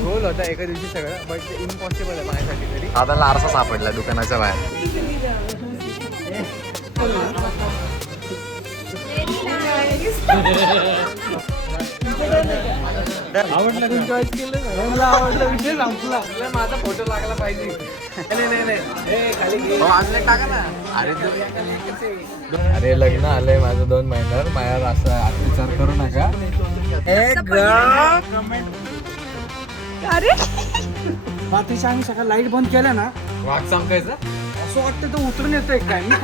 गोल होता एका दिवशी सगळं, बट इम्पॉसिबल आहे माझ्यासाठी तरी. दादाला आरसा सापडला दुकानाच्या बाहेर. आवडला तुम्ही चॉईस केलं, मला आवडला विषय संपला. माझा फोटो लागला पाहिजे. नाही खाली टाका ना. अरे लग्न आलंय माझं 2 महिन्यावर, माझ्यावर असं विचार करू नका. अरे बाकीच्या आम्ही सकाळ लाईट बंद केल्या ना, वाघ चमकायचं असं वाटतं तो उतरून येतोय काय. मी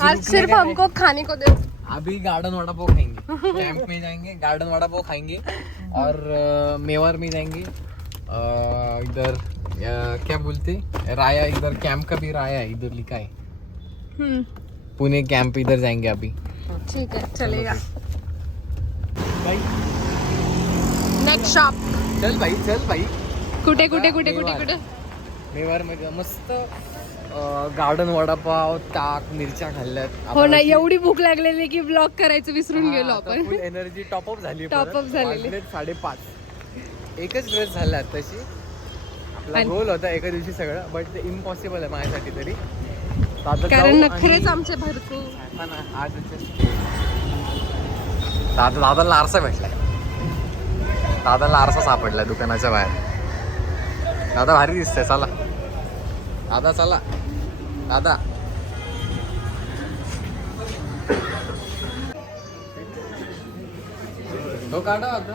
आज सिर्फ हमको खाने को दो. अभी गार्डन वड़ा पाव खाएंगे, कैंप में जाएंगे, गार्डन वड़ा पाव खाएंगे और मेवार में जाएंगे. इधर क्या बोलते राया, इधर कैंप का भी राया है, इधर लिखा है पुणे कैंप, इधर जाएंगे अभी. ठीक है चलेगा. Next shop. चल भाई चल भाई. कुठे कुठे कुठे कुठे कुठे मेवार मध्ये मस्त गार्डन वडापाव, ताक, मिरच्या खाल्ल्यात. हो ना, एवढी भूक लागलेली की ब्लॉग करायचं विसरून गेलो आपण. फुल एनर्जी टॉपअप झाली. टॉपअप झालेली. 5:30. एकच ड्रेस झाला तशी. आपला गोल होता एका दिवशी सगळं, बट ते इम्पॉसिबल आहे माझ्यासाठी तरी. कारण नखरेच आमचे भरपूर. दादाला आरसा भेटलाय. दादाला आरसा सापडलाय दुकानाच्या बाहेर. दादा भारी दिसतंय. चला दादा, चला दादा. तो काढा होता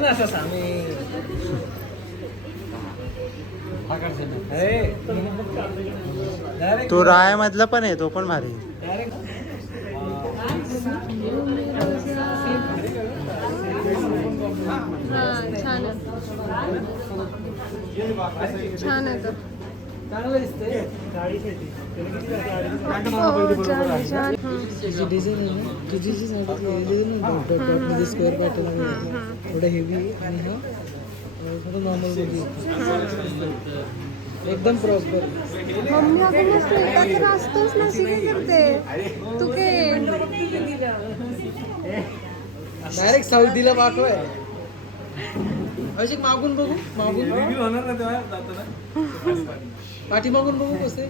ना असं सामी. तो रायामधला पण आहे, तो पण भारी. छान आहे, छान आहे. चांगलं दिसतंय. स्क्वेअर पॅटर्न थोडं हेवी आणि हा थोडं नॉर्मल एकदम प्रॉपर. मम्मी अगं असतोच ना, शिकाय करते तू के. डायरेक्ट साऊथीला पाठवाय. अशी मागून बघू, मागून होणार ना तेव्हा जाताना. पाठी मागून बघू कसे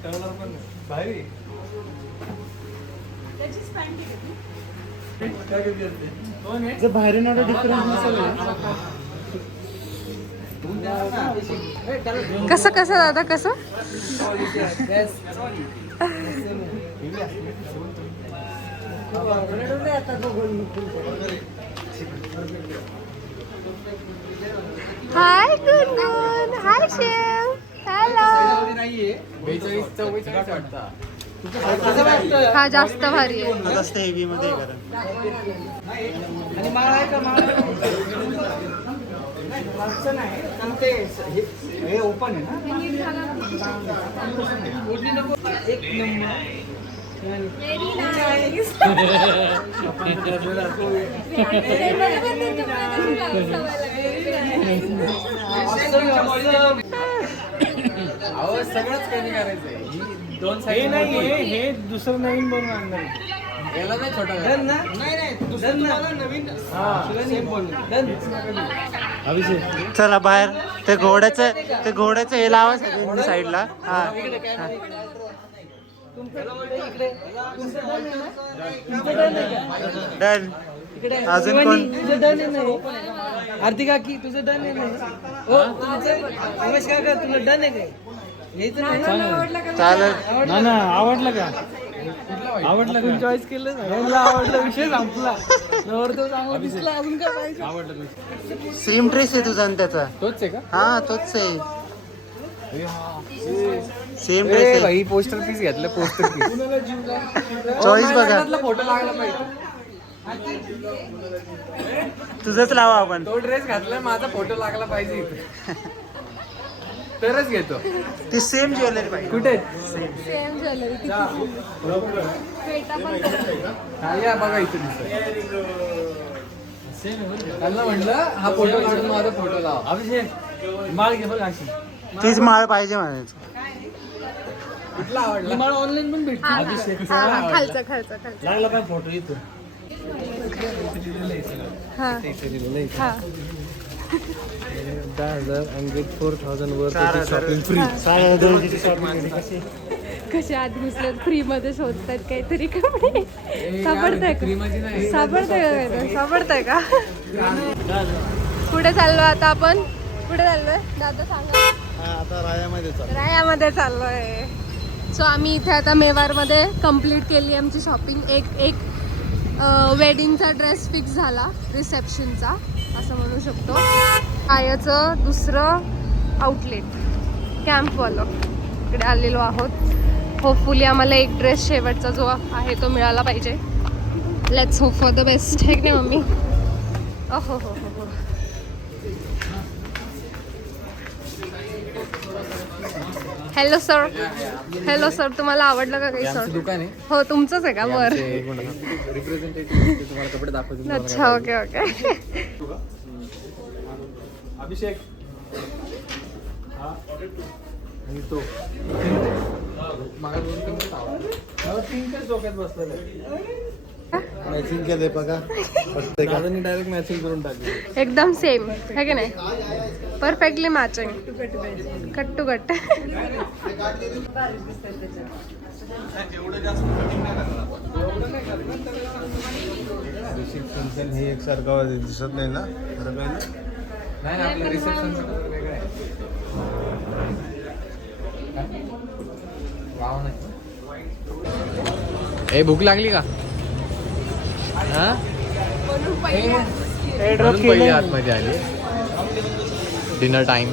जर बाहेरून एवढा डिफरन्स नसेल कसं कसं दादा कसं. हाय गुनगुन. हाय शिव. हॅलो. हा जास्त भारी आहे. जास्त हेवी मध्ये करा. आणि माळ आहे का? माळ हे ओपन आहे ना. एक नंबर. सगळंच काही करायचंय. 2 साईड नाही, हे दुसरं नवीन बनवून आणणार. याला नाही छोटा नाही. चला बाहेर. ते घोड्याचं हे लावा सगळ्यांनी साईडला. हा डन. अजून कोण? तुझं डन आहे नाही. आरती काकी तुझं डन आहे नाही. हो रमेश काका तुझं डन आहे काय? चालेल ना. आवडलं का? आवडलं का? चॉईस केलं, मला आवडला विषय संपला. नवरदेव चांगला दिसला, अजून काय पाहिजे? आवडलं. सेम ड्रेस आहे तुझा आणि त्याचा. तोच आहे का? हा तोच आहे. सेम ड्रेस आहे. भाई पोस्टर पीस घेतलं. पोस्टर पीस चॉईस बघा. फोटो लागला पाहिजे. तुझंच लावा आपण. तो ड्रेस घातलाय, माझा फोटो लागला पाहिजे इथे. तरच घेतो. ती सेम ज्वेलरी पाहिजे. कुठे? Same jewellery. या बघा इथे दिसतंय. त्यांना म्हटलं हा फोटो काढून माझा फोटो लावा. अभिषेक माळ घे बघ अशी. तीच माळ पाहिजे म्हणायचं. कुठला आवडला? मला ऑनलाईन पण भेटतो. खालचं खालचं खालचं लागला काय फोटो इथं हा हा 10,000 and get 4,000 worth of shopping free. 6,000 shopping कशी कसे आत घुसलेत फ्री मध्ये शोधतात काहीतरी कपडे सापडतंय का सापडतंय का कुठे चाललो आता आपण कुठे चाललोय दादा सांगा आता रायामध्ये चाललोय सो आम्ही इथे आता मेवारमध्ये कंप्लीट केली आमची शॉपिंग एक वेडिंगचा ड्रेस फिक्स झाला रिसेप्शनचा असं म्हणू शकतो आयाचं दुसरं आउटलेट कॅम्पवालं इकडे आलेलो आहोत होपफुली आम्हाला एक ड्रेस शेवटचा जो आहे तो मिळाला पाहिजे let's hope for the best है की नाही मम्मी हो हो हो हो हॅलो सर तुम्हाला आवडलं का काही सर दुकान आहे हो तुमचंच आहे का वर रिप्रेझेंटेटिव्ह तुम्हाला कपडे दाखवतील अच्छा ओके ओके अभिषेक आणि तो मला 2-3 आवडले. मला 3 डोक्यात बसलेलं मॅचिंग केलंय बघा दादांनी डायरेक्ट मॅचिंग करून टाकली एकदम सेम है की नाही perfectly matching cut to cut reception हे एकसारखं दिसत नाही ना खरं काय ना नाही आपलं रिसेप्शनचं कलर वेगळं आहे वाव नाही ए भूक लागली का हा म्हणून पहिले आतमध्ये आली डिनर टाइम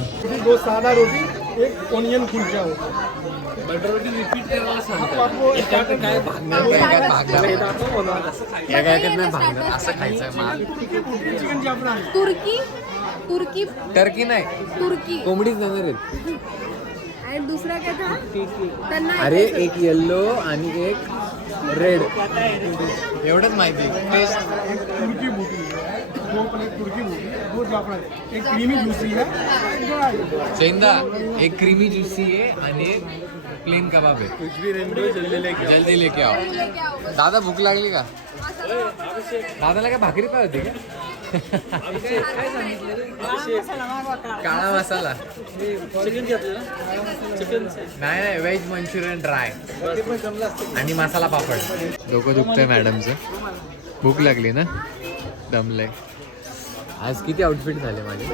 2 सादा रोटी एक ओनियन कुलचा होता बटर रोटी रिपीट करायला सांगतात काय भागणार काय भागणार एका एकात नाही भागणार असं खायचं माल चिकन जाफरान तुर्की टर्की नाही तुर्की कोंबडीच देणार आहेत आणि दुसरा काय था त्यांना अरे एक येल्लो आणि एक रेड एवढंच माहिती टेस्ट तुर्की बूटी है 2 प्लेट तुर्की बूटी 2 जाफरान एक क्रीमी जूसी है चेंदा एक क्रीमी ज्यूसी आहे आणि एक प्लेन कबाब आहे कुछ भी रेंडो जल्दी लेके आओ दादा भूक लागली का दादाला काय भाकरी पाहिजे होती का काळा मसाला चिकन घेतलं चिकन नाही नाही व्हेज मंचुरियन ड्राय आणि मसाला पापड डोकं दुखतंय मॅडमचं भूक लागली ना दमलंय आज किती आउटफिट झाले माझे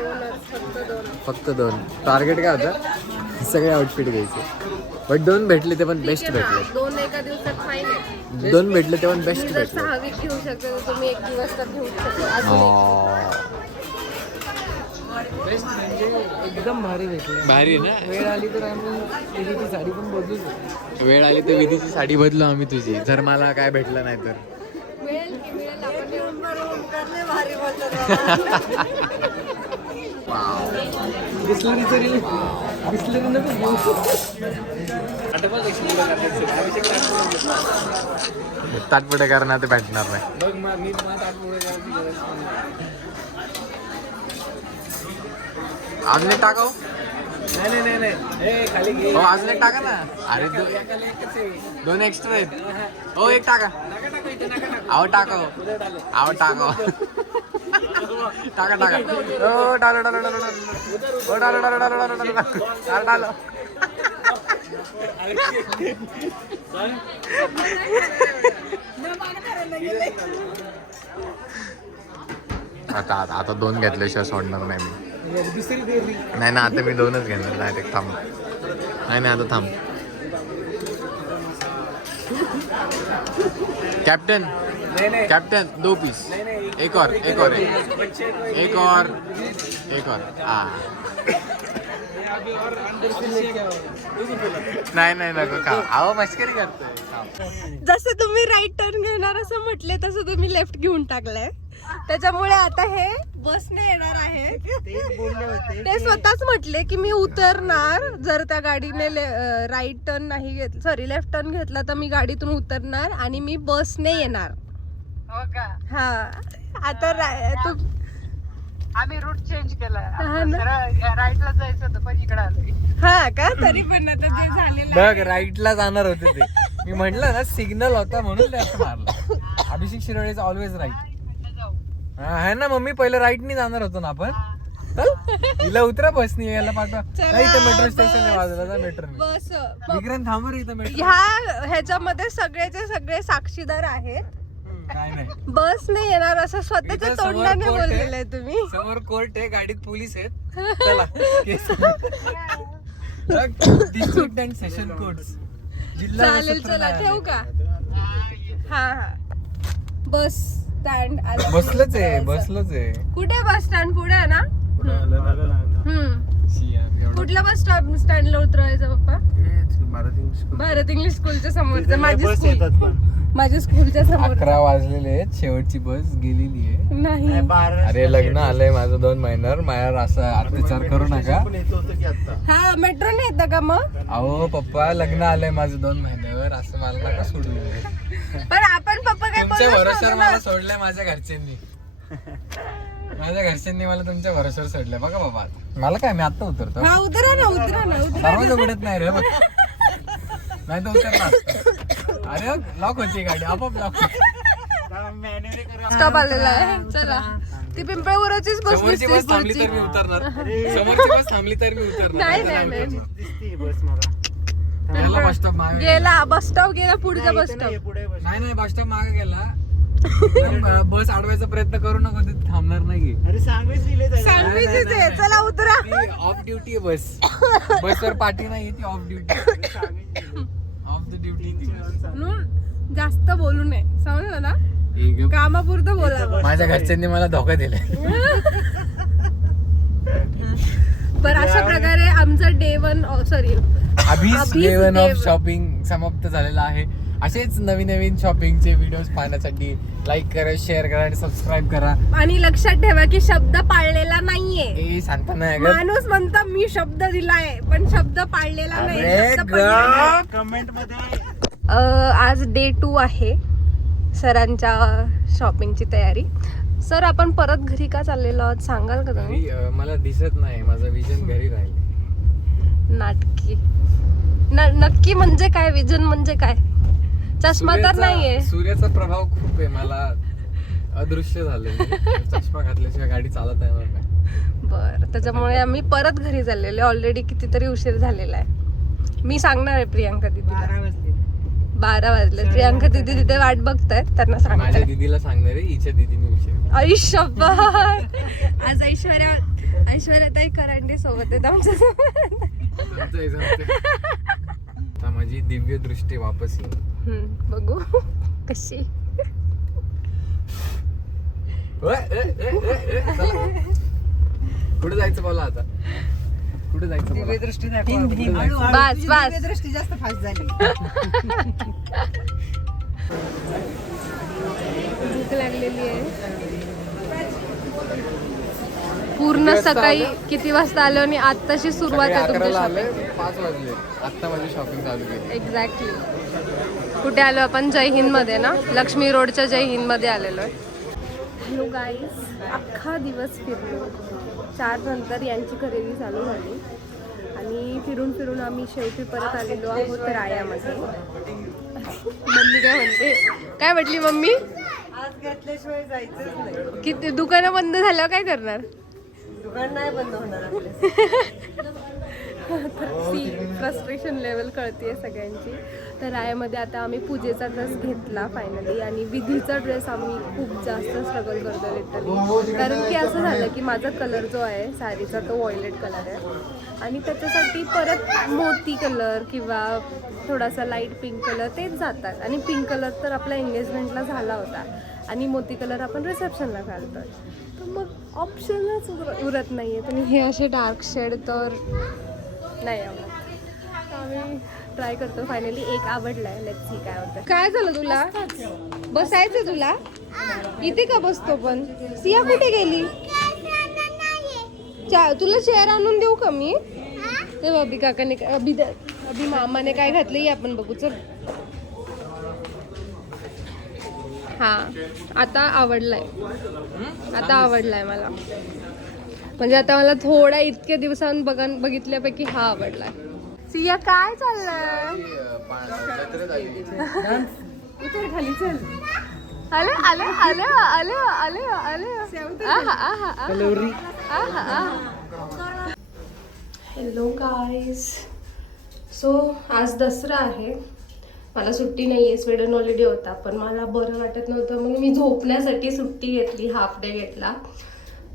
फक्त 2 टार्गेट काय होतं सगळे आउटफिट घ्यायचे बट 2 भेटले ते पण बेस्ट भेटले 2 एका दिवसात फाईन आहे 2 भेटले ते पण बेस्ट जर भेटले 6 वीक घेऊ शकता तर तुम्ही 1 दिवस तर घेऊ शकता अजून एकदम भारी भेटले भारी ना वेळ आली तर आम्ही विधीची साडी पण बदलू शकतो वेळ आली तर विधीची साडी बदलू आम्ही तुझी जर मला काय भेटलं नाही तर मिळेल की मिळेल आपण येऊन बरोबर करणे भारी बोलतो बिस्लरीचं रील बिस्लरी नको ताटपुटे करणार ते भेटणार नाही बघ मी ताटपुडे करायची गरज अजून एक टाकाव नाही ए खाली घे हो अजून एक टाका ना अरे 2 एक्स्ट्रा आहेत हो एक टाका आव टाका आव टाका टाका टाका ओ डालो डालो डालो डालो ओ डालो डालो डालो डालो डालो डालो आता 2 घेतल्याशिवाय सोडणार नाही मी दुसरी देवी नाही ना आता मी 2च घेणार डायरेक्ट थांब नाही आता थांब कैप्टन 2 पीस एक और हाँ नाही नको खा अहो मस्करी करतोय जसं तुम्ही राईट टर्न घेणार असं म्हटले तसं तुम्ही लेफ्ट घेऊन टाकलंय त्याच्यामुळे आता हे बसने येणार आहे ते स्वतःच म्हटले की मी उतरणार जर त्या गाडीने राईट टर्न नाही घेतला सॉरी लेफ्ट टर्न घेतला तर मी गाडीतून उतरणार आणि मी बसने येणार हा आता आम्ही रूट चेंज केला हा ना. राईटला जायचं होतं पण इकडे आलोय. हा का तरी पण आता जे झालेलं बघ राईटला जाणार होते ते मी म्हंटल ना सिग्नल होता म्हणून ते असं मारलं. अभिषेक शिरोळे इज ऑलवेज राईट. आहे ना मम्मी पहिलं राईटनी जाणार होतो ना आपण. चल हिला उतरा बसनी यायला पाठवा. चला, इथं मेट्रो स्टेशन आहे बाजूला मेट्रो बस विक्रांत थांब रे इथं मेट्रो. ह्याच्यामध्ये सगळेचे सगळे साक्षीदार आहेत. काय नाही बस नाही येणार असं स्वतःच्या इथं समोर तोंडाने कोर्ट आहे. बोललेलं आहे तुम्ही. समोर कोर्ट आहे गाडीत पोलीस आहेत. चला डिस्ट्रिक्ट अँड सेशन कोर्ट्स जिल्हा चालेल सत्र चला न्यायालय. ठेवू का? हा हा बस स्टँड आला. बसलंच आहे बसलंच आहे. कुठे बस स्टँड पुढे आहे ना? कुठल्या बस स्टँडला उतरायचं पप्पा? भारत इंग्लिश स्कूलच्या समोर. माझ्या स्कूलच्या समोर 11 वाजलेले आहेत शेवटची बस गेलेली आहे. नाही. अरे लग्न आलंय माझं 2 महिन्यावर माझ्यावर असं अत्याचार करू नका. हा मेट्रो नाही येतं का मग? अहो पप्पा लग्न आलंय माझं 2 महिन्यावर असं मला नका सोडू. पण आपण पप्पा काय तुमच्या बोलत भरोश्यावर नव्हतो ना. मला सोडलंय माझ्या घरच्यांनी. माझ्या घरच्यांनी मला तुमच्या भरोश्यावर सोडलंय बघा बाबा. मला काय मी आता उतरतो. हा उतरा ना उतरा ना उतरा. दरवाजा उघडत नाही रे बघ. नाही तर उतरला असता. अरे लॉक होती गाडी आपोआप लॉक. स्टॉप आलेला आहे चला. ती पिंपळावरचीच बस समोरची बस थांबली तर मी उतरणार. समोरची बस थांबली तर मी उतरणार. नाही नाही नाही पहिला बस स्टॉप मागे गेला बस स्टॉप गेला पुढचा बस स्टॉप. नाही बस स्टॉप मागे गेला. बस अडवायचा प्रयत्न करू नको ते थांबणार नाही. सांगवीचीच आहे चला उतरा. ऑफ ड्युटी आहे बस. बसवर पाठी नाही ती of duty. Of the duty ती बस. म्हणून जास्त बोलू नये समजलं ना. एक ग- कामापुरतं बोलावं. माझ्या घरच्यांनी मला धोका दिलाय. बरं अशा प्रकारे आमचं डे 1 सॉरी अभीच डे 1 ऑफ day शॉपिंग समाप्त झालेला आहे. असेच नवीन नवीन शॉपिंगचे व्हिडिओज पाहण्यासाठी लाईक करा शेअर करा आणि सबस्क्राईब करा. आणि लक्षात ठेवा की शब्द पाळलेला नाहीये. ए सांगता नाही ग. माणूस म्हणतो मी शब्द दिलाय पण शब्द पाळलेला नाही. अरे शब्द पडलेला आहे. कमेंट मध्ये आज डे 2 आहे सरांच्या शॉपिंगची तयारी. सर आपण परत घरी का चाललेलो आहोत सांगाल का तुम्ही? घरी, मला दिसत नाही माझं विजन घरी राहील. नाटकी नक्की म्हणजे काय? विजन म्हणजे काय? चष्मा तर नाहीये. सूर्याचा प्रभाव खूप आहे मला अदृश्य झाले. चष्मा घातल्याशिवाय गाडी चालत आहे मला. बर त्याच्यामुळे आम्ही परत घरी चाललेलो. ऑलरेडी कितीतरी उशीर झालेला आहे. मी सांगणार आहे प्रियांका दीदीला. 12 वाजले. प्रियांका दीदी तिथे वाट बघतायत त्यांना माझ्या सांगणार. दीदीला सांगणार आहे हिच्या दीदीने उशीर. आयुष्यभर आज ऐश्वर्याताई करांडे सोबत आहेत आमच्या. जमतंय, जमतंय. आता माझी दिव्य दृष्टी वापस येईल. बघू कशी. कुठे जायचं बोला आता. कुठे जायचं बोला. दृष्टी बस बस दृष्टी जास्त फास्ट झाली. भूक लागलेली आहे. पूर्ण सकाळी किती वाजता आलो आणि आत्ताशी सुरुवात आहे तुमची 11ला आले शॉपिंग. 5 वाजले आता माझी शॉपिंग चालू केली. एक्झॅक्टली. कुठे आलो आपण? जय हिंद मध्ये ना. लक्ष्मी रोडच्या जय हिंद मध्ये आलेलो आहे. हॅलो गाईज अख्खा दिवस फिरलो. 4 नंतर यांची खरेदी चालू झाली आणि फिरून फिरून आम्ही शेवटी परत आलेलो आहोत रायामध्ये. मम्मी काय म्हणते? काय म्हटली मम्मी? आज घेतल्याशिवाय जायचंच नाही. किती दुकानं बंद झाल्यावर काय करणार? दुकान नाही बंद होणार आपले. फ्रस्ट्रेशन लेवल कळते सगळ्यांची. तर रायामध्ये आता आम्ही पूजेचा ड्रेस घेतला फायनली आणि विधीचा ड्रेस आम्ही खूप जास्त स्ट्रगल करतो लिटरली. कारण की असं झालं की माझा कलर जो आहे साडीचा तो व्हायलेट कलर आहे आणि त्याच्यासाठी परत मोती कलर किंवा थोडासा लाईट पिंक कलर तेच जातात. आणि पिंक कलर तर आपल्या एंगेजमेंटला झाला होता आणि मोती कलर आपण रिसेप्शनला घालतो. तर मग ऑप्शनच उरत नाही आहे. आणि हे असे डार्क शेड तर नाही आवडत. तर आम्ही ट्राय करतो. फायनली एक आवडला आहे. लेट्स सी काय होतं. काय झालं तुला? बसायचं तुला? इथे का बसतो पण? सिया कुठे गेली? तुला चेअर आणून देऊ का मी? ते अभि काकाने अभि मामाने काय घातलं आपण बघू. चल. हा आता आवडलाय. आता आवडलाय मला. म्हणजे आता मला थोड्या इतक्या दिवसांत बघितल्यापैकी हा आवडलाय. सिया काय चाललंय? उतर खाली चल. आले आले आले आले आले आले. Hello guys. सो आज दसरा आहे. मला सुट्टी नाही आहे, स्वीडन हॉलिडे होता, पण मला बरं वाटत नव्हतं म्हणून मी झोपण्यासाठी सुट्टी घेतली, हाफ डे घेतला.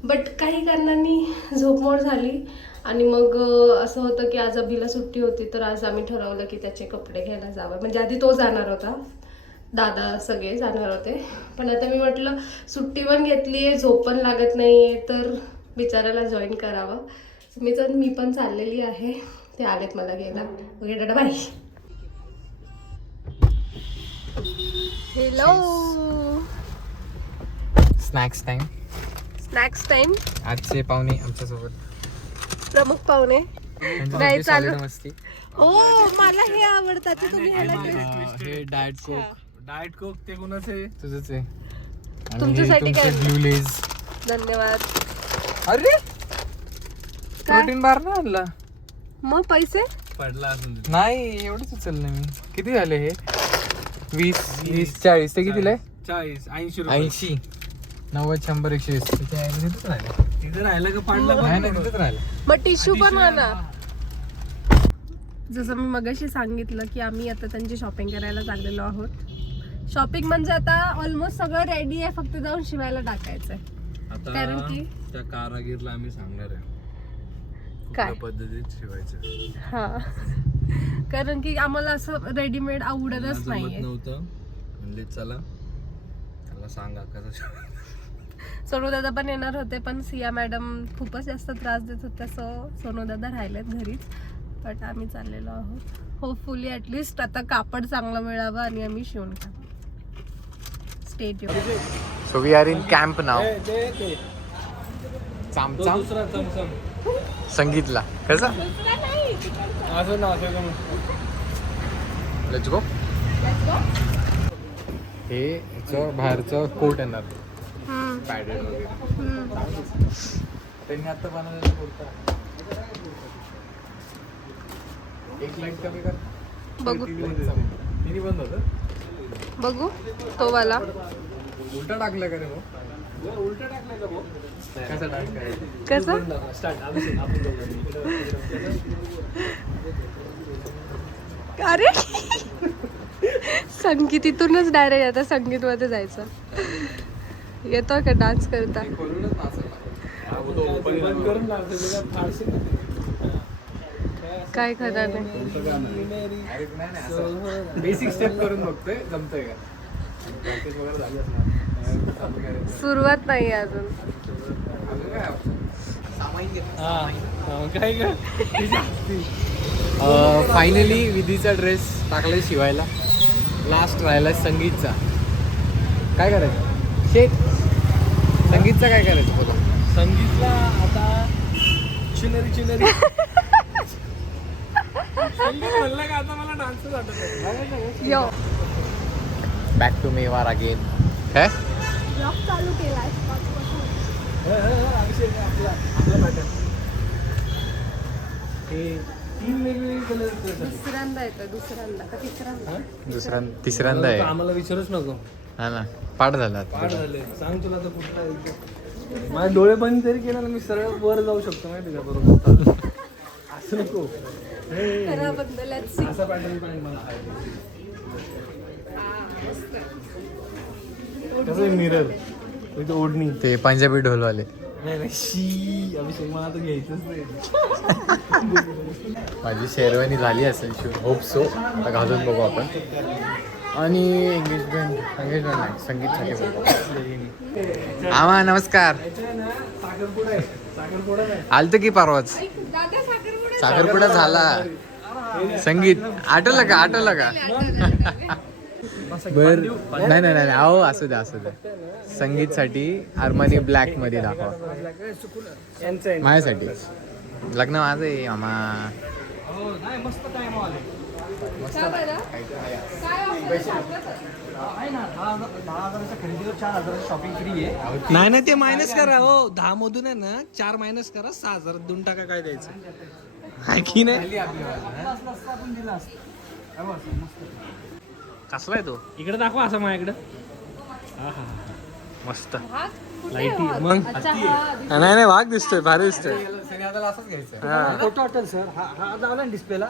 बट काही कारणांनी झोपमोड झाली आणि मग असं होतं की आज अभिला सुट्टी होती, तर आज आम्ही ठरवलं की त्याचे कपडे घ्यायला जावं. म्हणजे आधी तो जाणार होता, दादा सगळे जाणार होते, पण आता मी म्हटलं सुट्टी पण घेतली आहे, झोप पण लागत नाही आहे, तर बिचाराला जॉईन करावं. मी पण चाललेली आहे. ते आलेत मला घ्यायला. ओके दादा bye. Hello. Snacks time. Snacks time. आजचे पाहुणे आमच्यासोबत. प्रमुख पाहुणे. नाही चालू. मस्ती. ओ मला हे आवडतात ते तुम्ही ह्याला हे डाएट कोक. डाएट कोक ते कोणाचं आहे? तुझंच आहे. तुमच्यासाठी काय? Blue Lay's. धन्यवाद. अरे प्रोटीन बार ना आणला. मग पैसे पडला असून नाही एवढंच उचललं मी. किती झाले हे? 20 40 ते कितीला आहे? 40 80 रुपये. 80 90 100 120. तिथेच राहिलं. तिथं राहिलं का पाडलं? नाही तिथेच राहिलं. मग टिश्यू पण आणा. जसं मी मगाशी सांगितलं की आम्ही आता त्यांची शॉपिंग करायला चाललेलो आहोत. शॉपिंग म्हणजे आता ऑलमोस्ट सगळं रेडी आहे, फक्त जाऊन शिवायला टाकायचंय. आता कारण की त्या कारागीरला आम्ही सांगणार आहे काय कुठल्या पद्धतीत शिवायचं. हा कारण की आम्हाला असं रेडीमेड आवडतच जमत नाहीये. नव्हतं म्हणले चला त्याला सांगा कसं शिवायचं. सोनू दादा पण येणार होते, पण सिया मॅडम खूपच जास्त त्रास देत होत्या, सो सोनू दादा राहिलेत घरीच. बट आम्ही चाललेलो आहोत. होपफुली ॲटलिस्ट आता कापड चांगलं मिळावं आणि आम्ही शिवून घ्यावं. Stay tune. So we are in camp now. चामचाम दुसरा चमचम संगीतला कसं असं ना असं का लेट्स गो. हे याचं बाहेरचं कोट येणार पॅडेड वगैरे. त्यांनी आता बनवलेला कुर्ता. एक लाईट कमी कर. बघू तिने बंद होतं. बघू तो वाला. उलटा टाकलं का रे भाऊ? उलटा टाकलं का भाऊ? कसा डान्स करायचा? कसं अरे संगीत इथूनच डायरेक्ट आता संगीत मध्ये जायचं. येतो का डान्स करता? खोलूनच नाचला. काय खरं नाही. बेसिक स्टेप करून बघतोय जमतोय का. प्रॅक्टिस वगैरे झाली असणार. सुरुवात नाही अजून. काय काय फायनली विधीचा ड्रेस टाकलाय शिवायला. लास्ट राहिला संगीतचा. काय करायचं शेत? संगीतचा काय करायचं बोला. संगीतला आता चिनरी संगीत म्हणलं का आता मला डान्सच आठवत आहे. यो बॅक टू मेवार अगेन. काय चालू केला अभिषेक आपला मॅटर हे 3 वेगवेगळे कलर. दुसऱ्यांदा येतो. दुसऱ्यांदा का तिसऱ्यांदा? तिसऱ्यांदा आहे. आम्हाला विचारूच नको. हा ना पाठ झाला. पाठ झाले. सांग तुला तर कुठला माझे डोळे बंद जरी केला ना मी सरळ वर जाऊ शकतो माहिती का बरोबर. असं नको. करा बंद. Let's see. असा पॅटर्न पाहिजे मला. कसं मिरर इथे ओढणी. ते पंजाबी ढोलवाले. नाही शी अभिषेक मला तर घ्यायचंच नाही. माझी शेरवानी झाली असेल शिव. Hope so. आता घालून बघू आपण. आणि एंगेजमेंट नाही संगीतसाठी बघू. आमा नमस्कार. साखरपुडा आहे. साखरपुडा नाही आलतं की परवाच. साखरपुडा झाला. संगीत आठवलं का? बर नाही नाही नाही अहो असू द्या संगीतसाठी आर्मानी ब्लॅक मध्ये दाखवा. माझ्यासाठी लग्न माझं आहे आम्हा. मस्त टाइम आले. काय बरं? काय 10,000च्या खरेदीवर 4,000 शॉपिंग फ्री आहे. नाही नाही ते मायनस करा हो. 10 मधून आहे ना 4 मायनस करा, 6,000 देऊन टाका. काय द्यायचं आहे की नाही? आपण दिला असतं. कसला आहे तो? इकडे दाखवा असा माझ्याकडे. मस्त लाईटी. मग नाही नाही वाघ दिसतोय, भारी दिसतोय. शनिवाराला असंच घ्यायचं. हा. फोटो हॉटेल सर, हा लावला ना डिस्प्लेला,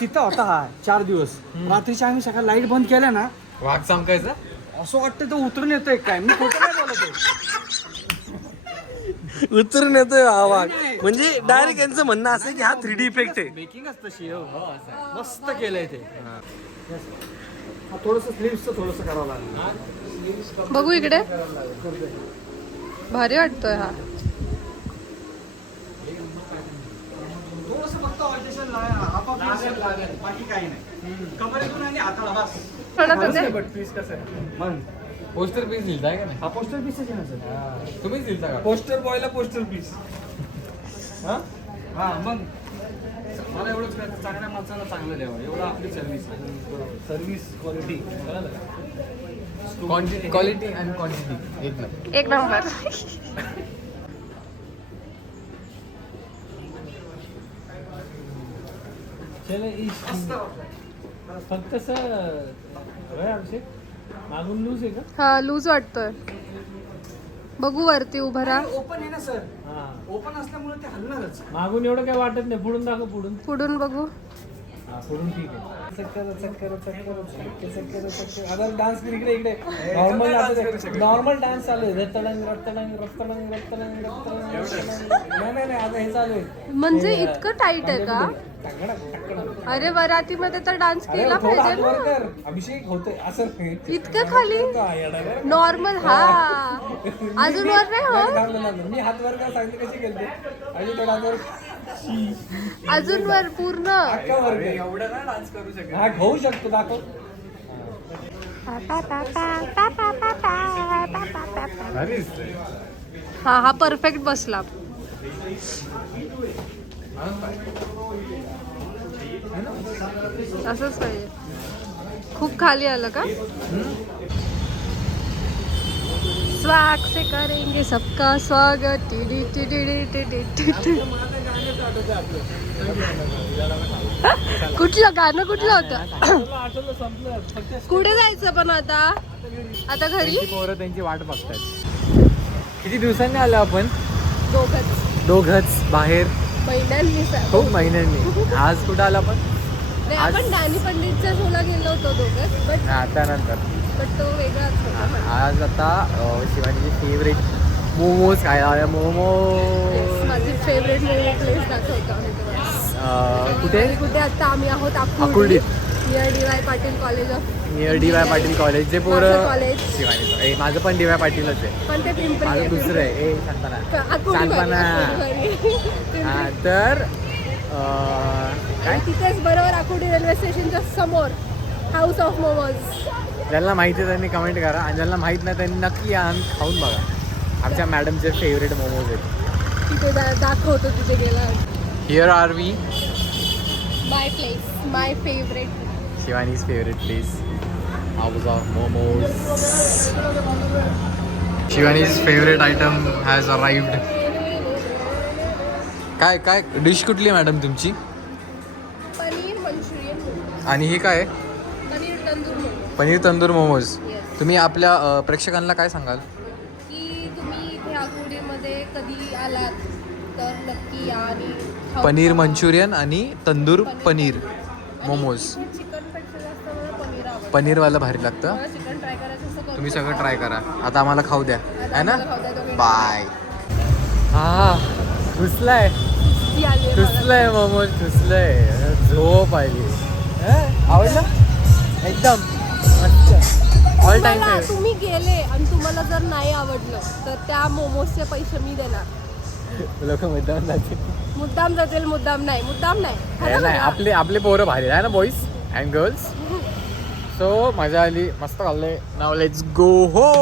तिथं होता हा 4 दिवस. रात्रीच्या आम्ही सकाळी लाईट बंद केल्या ना, वाघ चमकायचा. असं वाटतं तो उतरून येतोय काय. मी खोटं नाही बोलत. उतरून येतोय हा वाघ. म्हणजे डायरेक्ट यांचं म्हणणं असं आहे की हा 3D इफेक्ट आहे. मेकिंगच तशी हो. मस्त केलंय ते. थोडस स्लीव्सचं थोडस करावं लागलं. बघू इकडे, भारी वाटतोय हा. थोडस फक्त ऑल्टेशन बाकी काही नाही. कमरेतून आणि हाताला बस. मग पोस्टर पीस दिलता का नाही? हा पोस्टर पीसच आहे ना सर. तुम्हीच दिलता का? पोस्टर बॉयला पोस्टर पीस. हा मग मला एवढंच करायचं, चांगल्या माणसाला चांगलं द्यावं, एवढं आपली सर्व्हिस क्वालिटी. क्वालिटी आणि क्वांटिटी एक नंबर. एक नंबर. फक्त अभिषेक मागून लूज आहे का? हा लूज वाटतोय. बघू वरती उभं राहा. ओपन आहे ना सर, ओपन असल्यामुळे ते हलणारच. मागून एवढं काय वाटत नाही. पुढून दाखव. पुढून पुढून बघू. पुढून ठीक आहे. आता डान्स इकडे इकडे नॉर्मल डान्स चालू आहे. रत्तडंग रत्तडंग रत्तडंग रत्तडंग रत्तडंग. नाही आता हे चालू आहे. म्हणजे इतकं टाईट आहे का? अरे वरातीमध्ये तर डान्स केला पाहिजे ना. अभिषेक होतोय असं इतकं खाली नॉर्मल. हा अजून वर नाही हो. मी हात वर का सांगते कशी केलते आणि तो हात वर अजून वर पूर्ण. एवढं ना डान्स करू शकत. हा होऊ शकतो. दाखव. हा हा परफेक्ट बसला. असंच पाहिजे. खूप खाली आलं का? स्वाग से करेंगे सबका स्वागत. टिडी टिडी टिडी टिडी. कुठलं गाणं कुठलं होतं? कुठे जायचं पण आता घरी? पोरं त्यांची वाट बघतात. किती दिवसांनी आलो आपण? दोघच बाहेर महिन्यांनी. खूप महिन्यांनी. आज कुठं आला आपण? आपण दानी पंडितच्या शोला गेलो होतो दोघं. बट त्यानंतर तो वेगळाच होता. आज आता शिवानीची फेवरेट मोमोज खायला. मोमोज माझी फेवरेट मोमो प्लेस दाखवतो आम्ही तुम्हाला. कुठे आता आम्ही आहोत आकुर्डीत. Near DY. Patil college of. Near DY. Patil college. जे पोरं कॉलेज शिवानी. माझं पण डी.वाय. पाटीलच आहे. पण ते पिंपरी माझं आहे. दुसरं आहे. ए शांतना. शांतपणा. हा तर काय तिथेच बरोबर आकुर्डी रेल्वे स्टेशनच्या समोर हाऊस ऑफ मोमोज. ज्यांना माहिती आहे त्यांनी कमेंट करा आणि ज्यांना माहित नाही त्यांनी नक्की या आणि खाऊन बघा. आमच्या मॅडमचे फेवरेट मोमोज आहेत. तिथे दाखवतो तिथे गेला. Here are we. My place, my favourite. Shivani's favourite place, house of momos. Shivani's favourite item has arrived. काय डिश कुठली आहे मॅडम तुमची? पनीर मंचुरियन. आणि हे काय आहे? पनीर तंदूर मोमो. पनीर तंदूर मोमोज. Yes. तुम्ही आपल्या प्रेक्षकांना काय सांगाल? की तुम्ही इथे आकुर्डीमध्ये कधी आलात तर नक्की या आणि खाऊन पनीर बघा. मंचुरियन आणि तंदूर पनीर आणि मोमोज. चिकनपेक्षा जास्त मला पनीर आवडतं. पनीरवाला भारी लागतं. मला चिकन ट्राय करायचं असं करू तुम्ही शकता. सगळं ट्राय करा. आता आम्हाला खाऊ द्या आता है ना. आम्हाला खाऊ द्या तुम्ही. बाय. हा घुसलाय ती आली आहे मला. घुसलंय मोमोज घुसलंय. झोप आली. आवडलं एकदम मस्त. ऑल टाइम तुम्हाला- तुम्ही गेले आणि तुम्हाला जर नाही आवडलं तर त्या मोमोजचे पैसे मी देणार. लोक मुद्दाम जाते. मुद्दाम जातील. मुद्दाम नाही. हे नाही आपले पोरं भारी आहे ना बॉईज अँड गर्ल्स. सो मजा आली. मस्त खाल्लंय. नाव लेट्स गो हो.